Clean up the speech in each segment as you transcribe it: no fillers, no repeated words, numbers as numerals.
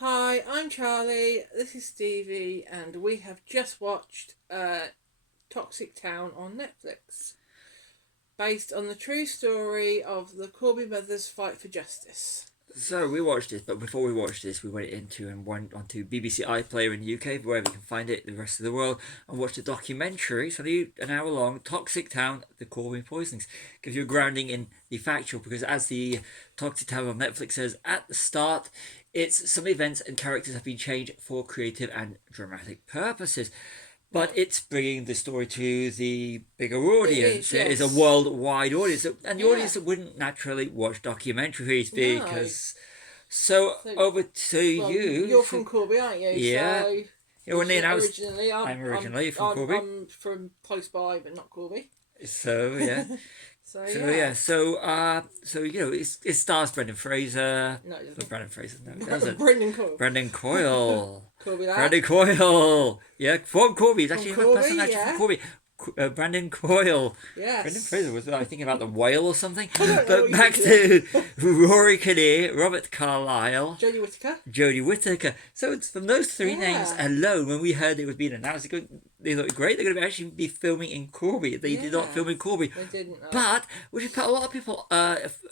Hi, I'm Charlie. This is Stevie, and we have just watched Toxic Town on Netflix, based on the true story of the Corby brothers' fight for justice. So we watched this, but before we watched this, we went onto BBC iPlayer in the UK, wherever you can find it, the rest of the world, and watched a documentary. So an hour long, Toxic Town: The Corby Poisonings, gives you a grounding in the factual, because as the Toxic Town on Netflix says at the start, it's some events and characters have been changed for creative and dramatic purposes. But it's bringing the story to the bigger audience. It is a yes. worldwide audience, and the Yeah. audience that wouldn't naturally watch documentaries No. because. So, over to Well, you. you're from Corby, aren't you? Yeah. So, You're originally, I'm originally from Corby. I'm from close by, but not Corby. So yeah. So It stars Brendan Fraser. No, it Not doesn't. Brendan Fraser. No, it doesn't. Brendan Coyle. Brendan Coyle. Corby lad. Brendan Coyle. Yeah, from Corby. He's actually Corby, a person actually yeah. from Corby. Brandon Coyle. Yes. Brendan Fraser was I thinking about the whale or something. I don't know But what back you're to Rory Kinnear, Robert Carlyle, Jodie Whittaker. Jodie Whittaker. So it's from those three names Yeah. alone, when we heard it was being announced, they thought great. They're going to actually be filming in Corby. They did not Yeah. film in Corby. They didn't. No. But which has put a lot of people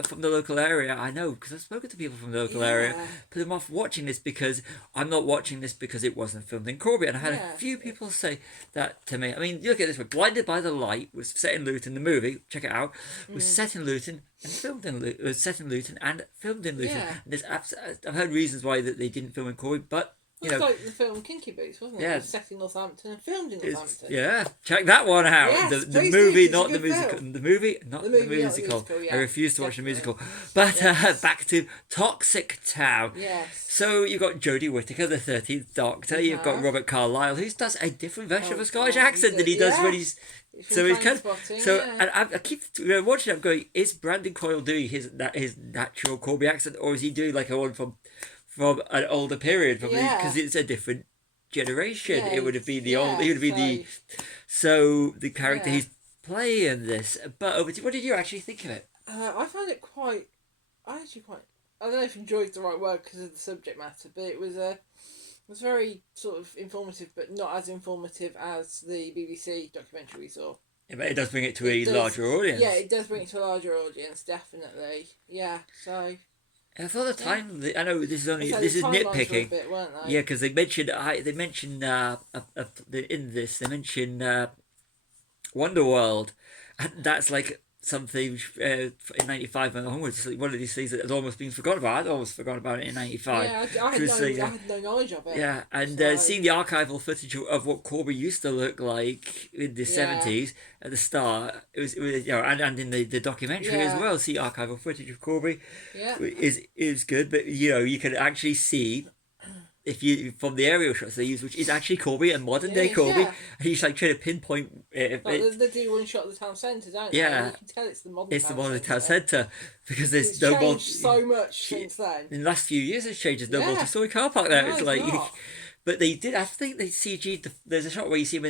from the local area, I know, because I've spoken to people from the local area, Yeah. put them off watching this because I'm not watching this because it wasn't filmed in Corby. And I had Yeah. a few people say that to me. I mean, look at this one. Blinded by the Light was set in Luton. The movie, check it out, was set in Luton and filmed in Luton. Was set in Luton and filmed in Luton. Yeah. And I've heard reasons why that they didn't film in Corby, but you It's know. like the film Kinky Boots, wasn't it? Yeah. It was set in Northampton and filmed in Northampton. Yeah, check that one out. Yes, the please do, movie, it's a not the good musical. film. The movie, not The the, movie, not the musical. musical, yeah, I refuse to watch the definitely. musical. But Yes. back to Toxic Town. Yes. So you've got Jodie Whittaker, the 13th Doctor. You've got Uh-huh. Robert Carlyle, who does a different version of Oh, a Scottish God, accent he than he does does, when yeah. he's. It's from So he's kind of. Trainspotting, So yeah. and I keep watching. I'm going. Is Brandon Coyle doing his natural Corby accent, or is he doing like a one from an older period? Probably Yeah. because it's a different generation. Yeah, It would have been the yeah, old. It would have been the. So the character Yeah. he's playing this. But over to what did you actually think of it? I found it quite. I actually quite. I don't know if enjoyed the right word because of the subject matter, but it was very sort of informative, but not as informative as the BBC documentary we saw. Yeah, but it does bring it to It a does- larger audience. Yeah, it does bring it to a larger audience, definitely. Yeah, so. And I thought the time. I know this is only So this the is timelines were a nitpicking. bit, weren't they? Yeah, because they mentioned in this they mentioned Wonderworld, and that's like something in '95 and onwards. One of these things that has almost been forgotten about. I'd almost forgotten about it in '95. Yeah, I had no knowledge of it. Yeah, and So- seeing the archival footage of what Corby used to look like in the Yeah. '70s at the start, it was and in the documentary as Yeah. well. See archival footage of Corby Yeah. is good, but you can actually see. If you from the aerial shots they use, which is actually Corby and modern day It is, Corby, yeah. and he's like trying to pinpoint Like they do one shot of the town centre, don't they? Yeah. And you can tell it's the modern it's the town modern town centre. centre because there's It's no changed more. so much since then. In the last few years, it's changed. There's no Yeah. multi-story car park there. No, it's it's like, not. but they did. I think they CG'd. There's a shot where you see him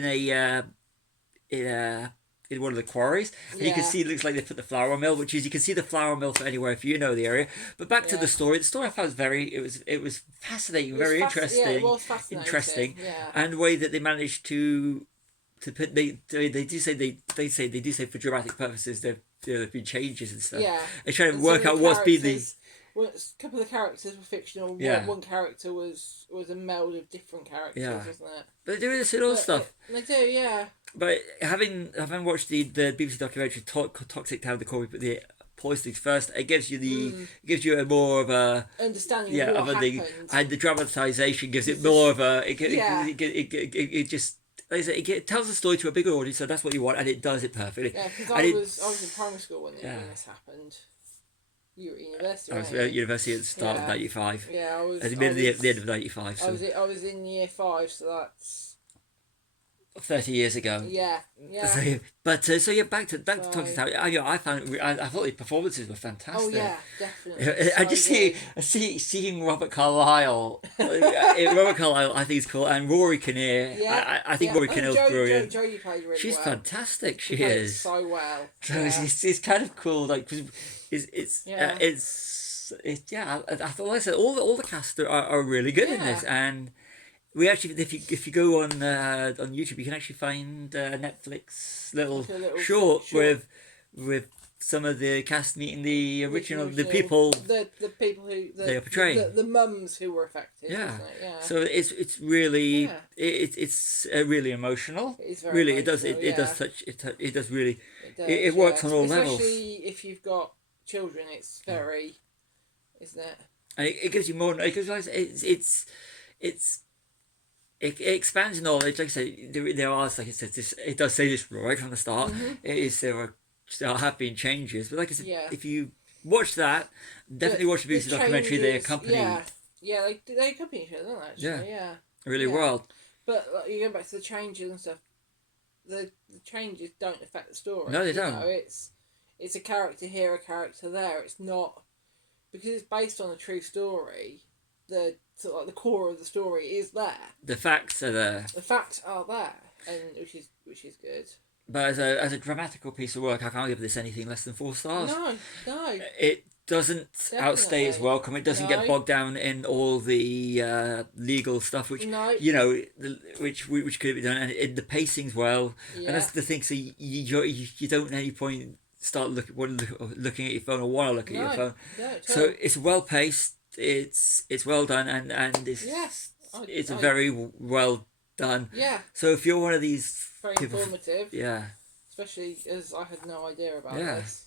in one of the quarries, and you can Yeah. see it looks like they put the flour mill, which is you can see the flour mill from anywhere if you know the area. But back to Yeah. the story. The story I found was it was fascinating, It was very fascinating. interesting. Yeah, it was fascinating. Interesting, Yeah. and the way that they managed to put they do say they do say for dramatic purposes there've been changes and stuff. Yeah. They're trying to And work some out of what's been the characters- a couple of the characters were fictional. Yeah. One character was a meld of different characters, Yeah. wasn't it? they're doing this in all But stuff. They do, yeah. But having watched the BBC documentary Toxic Town, the poisonings first, it gives you it gives you a more of a Understanding of what of a thing, happened. and the dramatization gives it more of a Yeah. it just. Like I say, it tells the story to a bigger audience, so that's what you want, and it does it perfectly. Yeah, because And I it- was in primary school when Yeah. this happened. You were at university, I was weren't at you? university at the start of Yeah. '95, Yeah, I was. at the I end was, of the end of '95, I so was. I was in year 5, so that's 30 years ago. yeah. So, but so yeah, back to So- Toxic Town. I found I thought the performances were fantastic. Oh yeah, definitely. I So just good. seeing Robert Carlyle. Robert Carlyle, I think is cool, and Rory Kinnear. Yeah, I think yeah. Rory Kinnear's brilliant. Jodie played really She's well. fantastic. She Played is. so well. So Yeah. it's kind of cool. Like, 'cause Yeah. it's I thought, like I said, all the cast are really good in this, and we actually, if you go on YouTube, you can actually find Netflix little, Like a little short, short. with some of the cast meeting the original the Original- people the people who they are portraying. the mums who were affected. Yeah. Isn't it? Yeah. So it's really Yeah. it's really emotional. It is very Really, emotional, it does touch it does really does, it works yeah. on all levels. Especially if you've got children, it's very, isn't it? And it gives you more. It gives like it's it expands knowledge. Like I say, there are, like I said, it does say this right from the start. It is there have been changes, but like I said, Yeah. if you watch that, definitely watch the BBC documentary. They changes- accompany Yeah, they accompany each other, don't they? Actually, yeah. really Yeah. well. But like, you go back to the changes and stuff. The changes don't affect the story. No, they You don't. know, it's a character here, a character there. It's not because it's based on a true story. The sort of like the core of the story is there. The facts are there. The facts are there, and which is good. But as a dramatical piece of work, I can't give this anything less than 4 stars. No. It doesn't outstay its Definitely. welcome. It doesn't get No. bogged down in all the legal stuff, which No. you know, which could be done. And the pacing's well, Yeah. and that's the thing. So you don't at any point start looking at your phone or want to look at your phone. No, at So all. it's well paced. It's well done, and it's Yes. it's a very well done. Yeah. So if you're one of these Very people, informative. yeah. Especially as I had no idea about Yeah. this.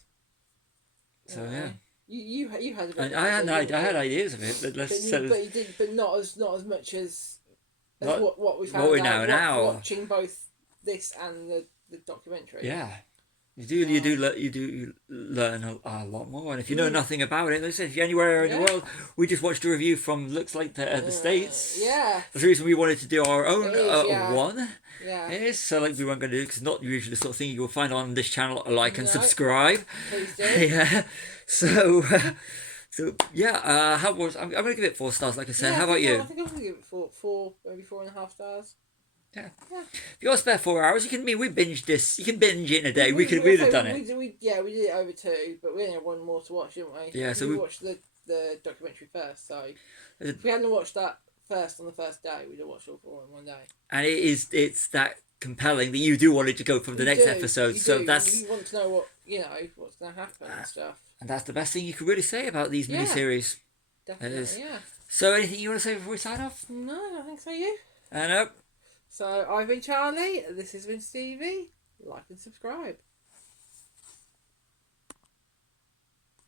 So You know. yeah. You had a bit. And I had ideas of it, but But you did, but not as much as Not- what we what found we out know now. watching both this and the documentary. yeah. You do learn a lot more, and if you know nothing about it, like I said, if you're anywhere in the Yeah. world, we just watched a review from looks like the States. Yeah. That's the reason we wanted to do our own It is, yeah. one. Yeah. It is so like we weren't going to do because not usually the sort of thing you will find on this channel. Like and No. subscribe. Please do. Yeah. So. So yeah, I'm gonna give it 4 stars. Like I said, how about I you? think I'm gonna give it four, maybe 4.5 stars. Yeah. Yeah. If you want to spare 4 hours, we binged this. You can binge it in a day. We'd have done it. We did it over 2, but we only had one more to watch, didn't we? Yeah, so we we- watched the documentary first. So if we hadn't watched that first on the first day, we'd have watched all 4 in one day. And it's that compelling that you do want it to go from the You next do, episode. you So do. that's you want to know what's going to happen and stuff. and that's the best thing you could really say about these Yeah. miniseries. Definitely, is. yeah. So anything you want to say before we sign off? No, I don't think so. You. No. So I've been Charlie. This has been Stevie. Like and subscribe.